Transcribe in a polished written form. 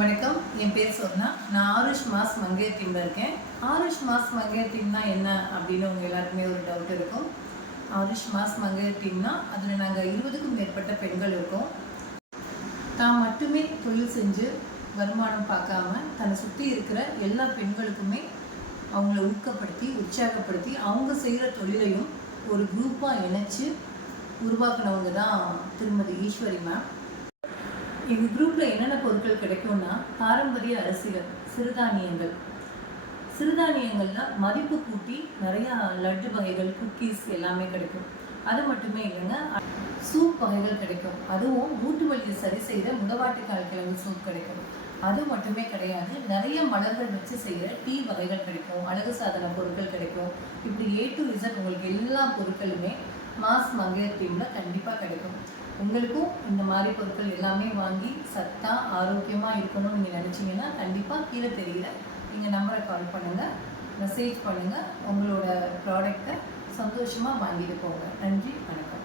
வணக்கம், என் பேர் சொன்னா. நான் ஆருஷ் மாஸ் மங்கையர் டீமில் இருக்கேன். ஆருஷ் மாஸ் மங்கையர் டீம்னா என்ன அப்படின்னு உங்கள் எல்லாருக்குமே ஒரு டவுட் இருக்கும். ஆருஷ் மாஸ் மங்கையர் டீம்னா அதில் நாங்கள் 20க்கும் மேற்பட்ட பெண்கள் இருக்கோம். தான் மட்டுமே தொழில் செஞ்சு வருமானம் பார்க்காம தன்னை சுற்றி இருக்கிற எல்லா பெண்களுக்குமே அவங்கள ஊக்கப்படுத்தி உற்சாகப்படுத்தி அவங்க செய்கிற தொழிலையும் ஒரு குரூப்பாக இணைச்சி உருவாக்குனவங்க தான் திருமதி ஈஸ்வரி மேம். எங்கள் குரூப்பில் என்னென்ன பொருட்கள் கிடைக்கும்னா, பாரம்பரிய அரிசிகள், சிறுதானியங்கள்லாம் மதிப்பு கூட்டி நிறையா லட்டு வகைகள், குக்கீஸ் எல்லாமே கிடைக்கும். அது மட்டுமே இல்லைங்க, சூப் வகைகள் கிடைக்கும். அதுவும் மூட்டு வலியை சரி செய்கிற முடவாட்டுக்கால் கிழங்கு சூப் கிடைக்கும். அது மட்டுமே கிடையாது, நிறைய மலர்கள் வச்சு செய்கிற டீ வகைகள் கிடைக்கும், அழகு சாதன பொருட்கள் கிடைக்கும். இப்படி A to Z உங்களுக்கு எல்லா பொருட்களுமே மாஸ் மங்கையர் டீமில் கண்டிப்பாக கிடைக்கும். உங்களுக்கும் இந்த மாதிரி பொருட்கள் எல்லாமே வாங்கி சத்தாக ஆரோக்கியமாக இருக்கணும்னு நீங்கள் நினச்சிங்கன்னா கண்டிப்பாக கீழே தெரிகிற நீங்கள் நம்பரை கால் பண்ணுங்கள், மெசேஜ் பண்ணுங்கள். உங்களோட ப்ராடக்டை சந்தோஷமாக வாங்கிட்டு போங்க. நன்றி, வணக்கம்.